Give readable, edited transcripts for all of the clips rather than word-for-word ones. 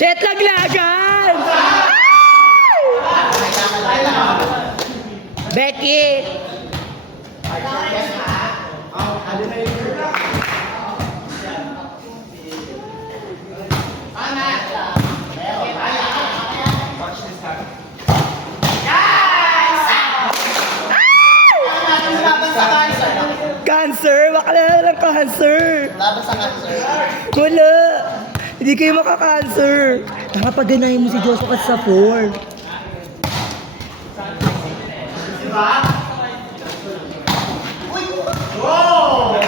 Shit, laglagan! Becky! Cancer? Bakla lang cancer. Laban sa cancer. Wala. Hindi kayo maka-cancer. Nakapaganahin mo si Joshua kasi sa 4. Diba? Uy! Wow!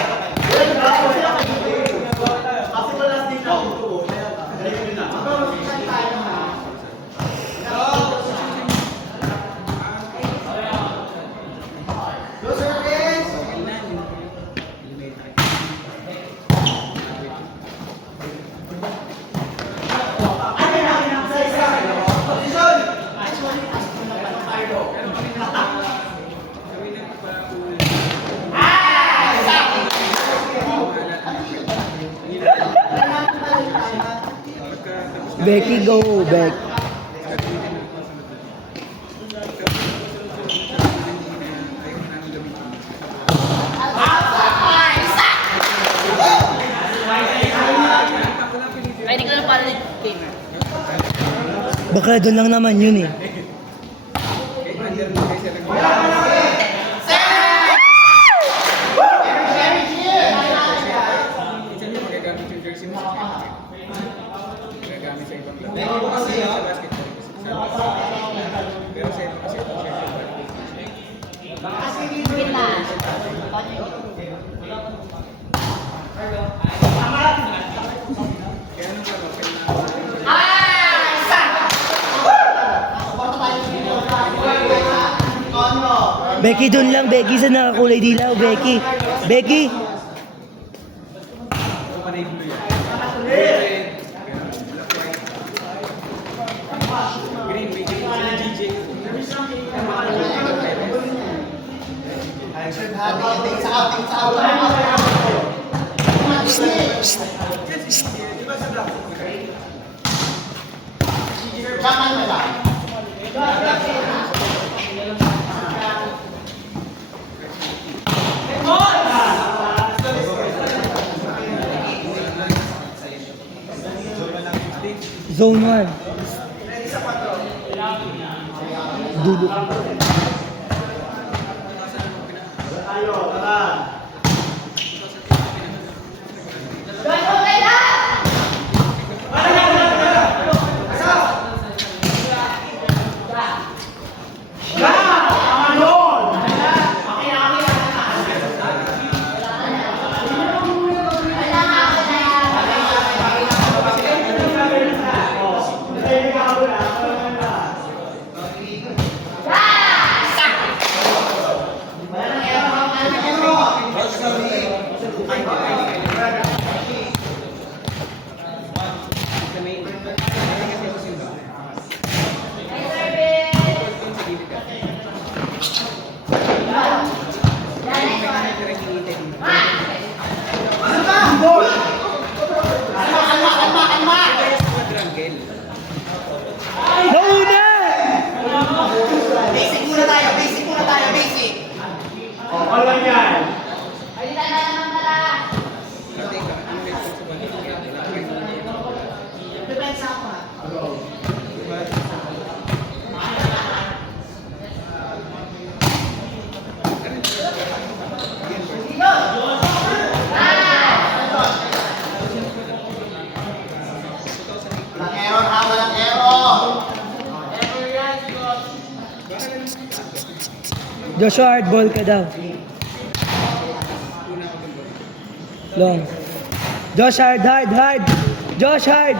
Kasi wala dito. Becky, go, Beck. Ay, hindi ko na pala gamer. Baka doon lang naman yun eh. Becky, doon lang. Becky, sa nakakulay dilaw. Becky. Becky. Zone 1. Dulo. Nauna! Basic muna tayo, basic. Wala yan. Depensa ako ha. Walang error. Joshua, hardball ka daw. Long. Josh, hard. Josh, hard.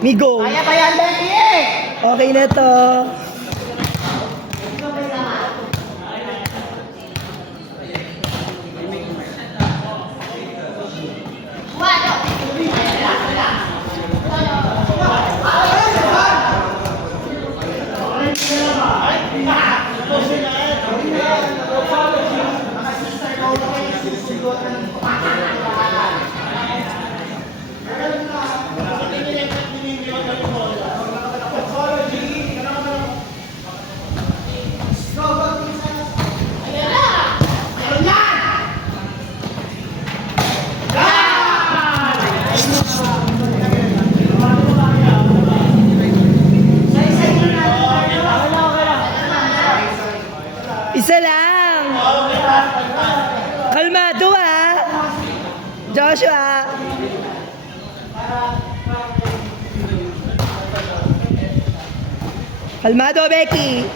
Migo. Kaya ba yan, Becky? Okay na to. Isa lang. Kalmado ah. Joshua. Kalmado, Becky.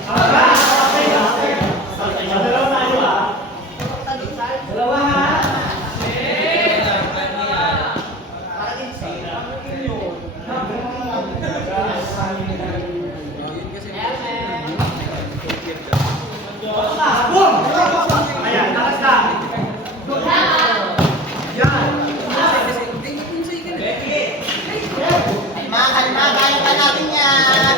Kalma, kaya ka natin yan.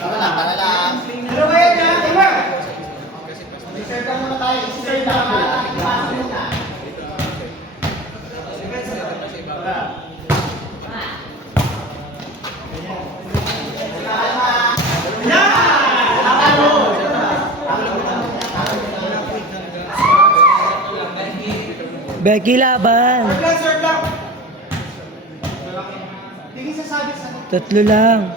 Ano na? Para lang. Pero kaya na, Timur! Reserve ka muna tayo. Reserve ka muna. Becky laban. Serve lang. Tingin sasabi sa... Tatlo lang.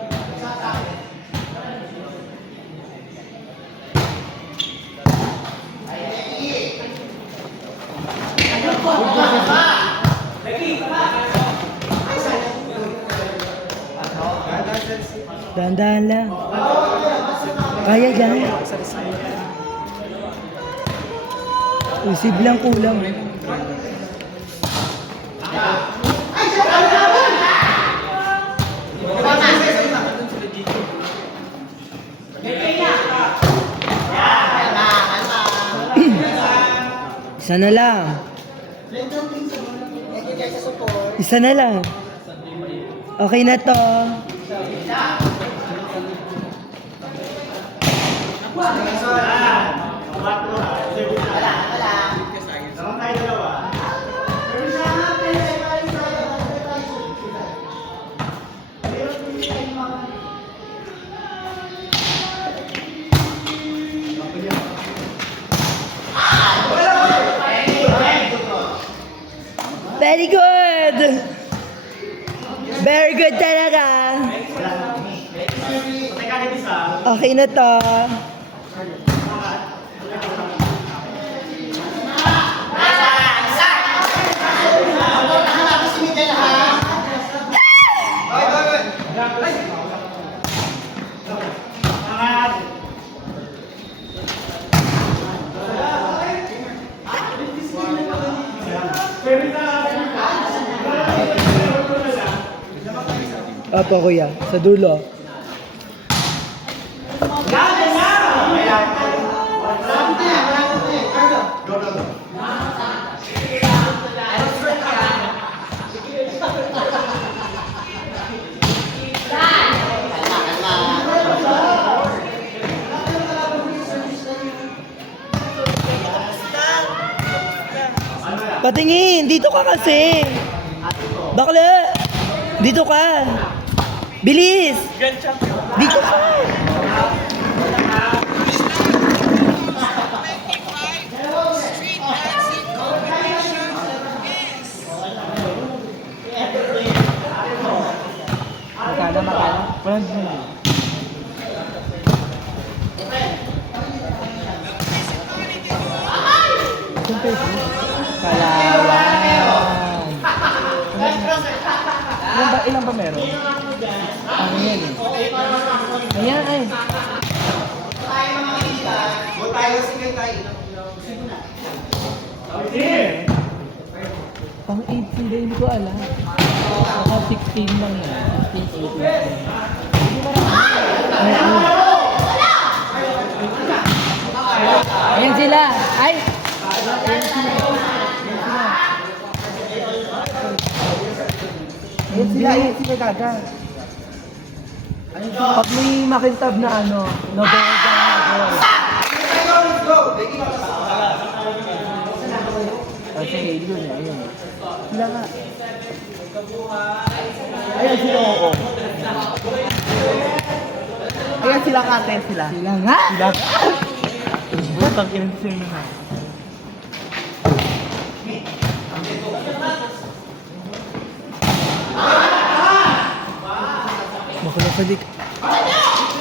Dahan-dahan lang. Kaya lang. Usib lang kulang. Isa na lang. Isa na lang. Okay na to. Very good! Very good talaga. Okay na to. Apa kuya, sa dulo. Patingin, dito ka kasi. Bakla, dito ka. Bilis! Dito ka! Palawan. ilan ba meron? Ano yan eh? Ayan ay. Pang 8 sila, hindi ko alam. Baka 16 lang yan. 16, 18. Ayan sila! Ay! Ayan sila gaga. Pag may makintab na ano, nabawag na sige, yun eh, ayun. Sila nga. Ayan sila oo. Ayan sila kate sila. Sila nga? Sila. Butang ilan sila na. Makulapalik.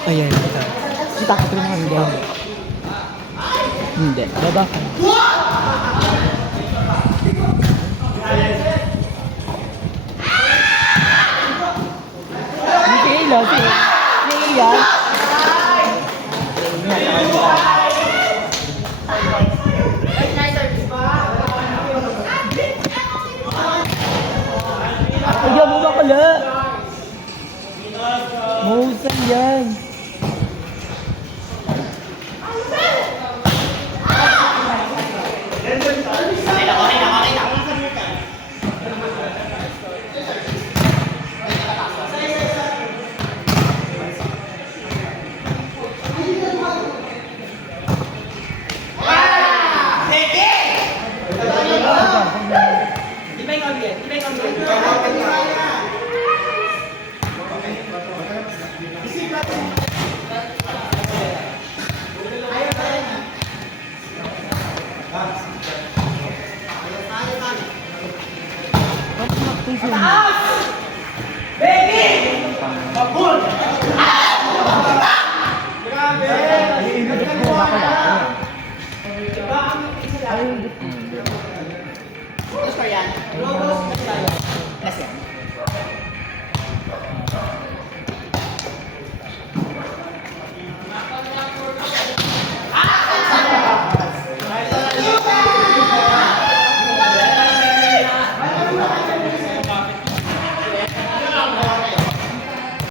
Ayan. Kita ka rin mga hindi. Baba ka. Si Ilo, si Ian. Ayaw mo ba pala? Mahusan yan.